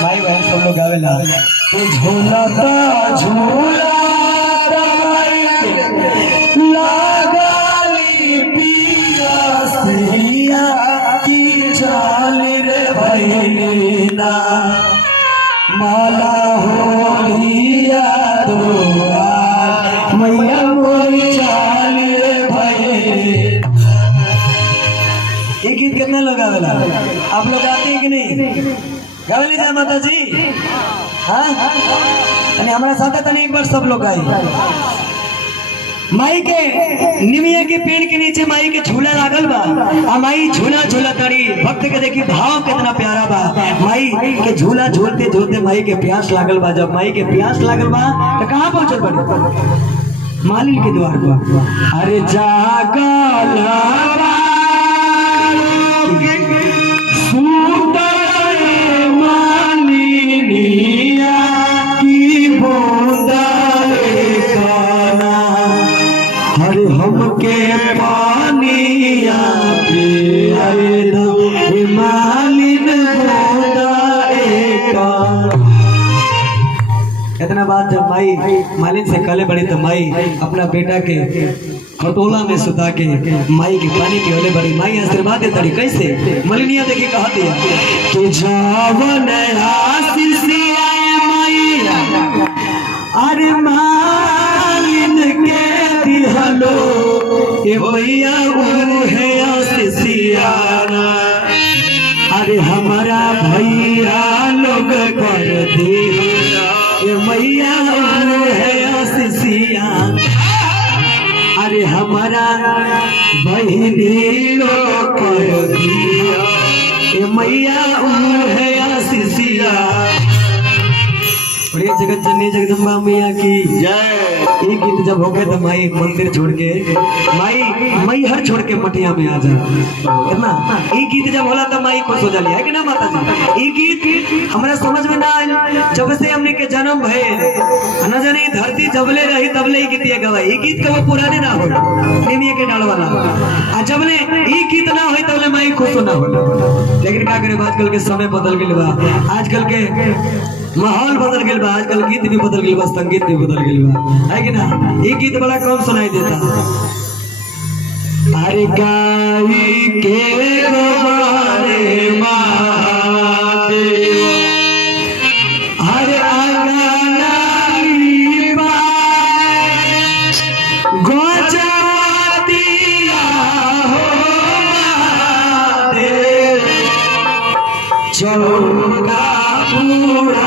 भाई बहन सब लोग गावेला झूलता झूलता लगाली पिया की चाल रे भैया माला होलिया दुआर मैया मोरी चाल रे भैया। ये गीत कितना लोग गावेला? आप लोग आते हैं कि नहीं? गावेली जाए माता जी। हाँ हमारा साथ तनी एक बार सब लोग आए। माई के निमिया के पेड़ के नीचे माई के झूला लागल बा आ माई झूला झूला तारी। भक्त के देखी भाव कितना प्यारा बा। माई के झूला झूलते झूलते माई के प्यास लागल बा। जब माई के प्यास लागल बा तो कहाँ पहुंचल बड़े? मालिन के द्वार पर। अरे जागल हमके पानिया मालिन इतना बात जब माई मालिन से कले बड़ी तो माई अपना बेटा के खटोला में सुता के माई के पानी के ओले बड़ी। माई आशीर्वाद दे तड़ी कैसे? मलिनिया देखी कहा दिया कि जावन आशीष मैया अरे मालिन के दिहलो ए भैया है आशीषियाना। अरे हमारा भैया लोग कर दिया ए मैया है आशीषियाना। अरे हमारा बहनी लोग कर दिया ए मैया है आशीषियाना। जगत जननी जगदम्बा मैया की जय। एक गीत जब हो गए तो माई मंदिर छोड़ के माई हर छोड़ के मटिया में आ जा ना। एक गीत जब होला तो माई खुश हो जाली है कि ना माता जी? एक गीत हमारा समझ में ना आए जब से हमने के जन्म भय न जाने धरती जबले रही तबले गीत गवाई। एक गीत कब पुराने ना हो निमिया के डाल वाला आ जबले एक गीत ना हो तबले माई खुश ना हो। लेकिन क्या करे आजकल के समय बदल गए बा। आजकल के माहौल बदल गया बा। आजकल गीत भी बदल गया बा, संगीत भी बदल गया बा, है कि ना? ये गीत बड़ा कम सुनाई देता। अरे गाई के गोबारे महादेव अरे आंगनाई बाई गोजा दिया हो महादेव चौका पूरा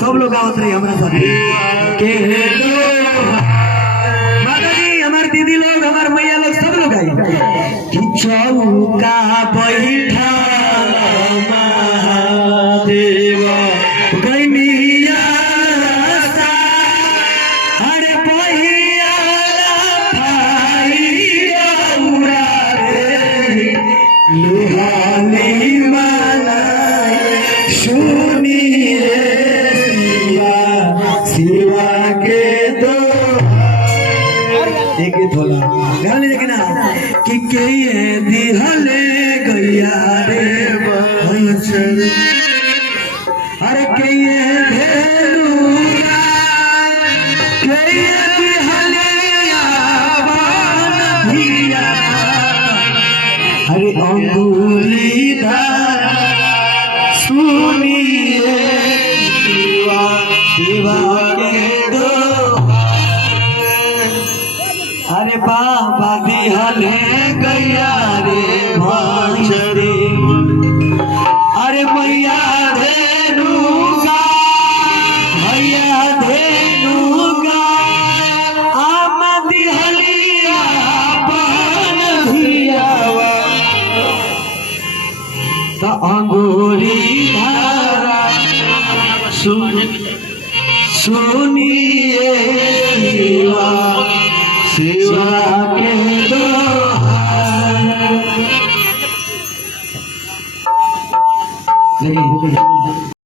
सब लोग आवत रही हमारे साथ के माता जी हमारे दीदी लोग हमारे मैया लोग सब लोग आई कि चौका बैठा महादेव गैनिया अरे पहिया कि के दिहले गैया रे भैंसर अरे के धेनुरा के दिहले भिया अरे अंगुली धारा सुनिए शिवा शिवा के दो अरे बाबा दिहले गैया रे भांजरे अरे मैया धेनुगा भैया धेनुगा आम दिहलिया पान भियावा तो अंगूरी धारा सुनिए शिवा के दो नहीं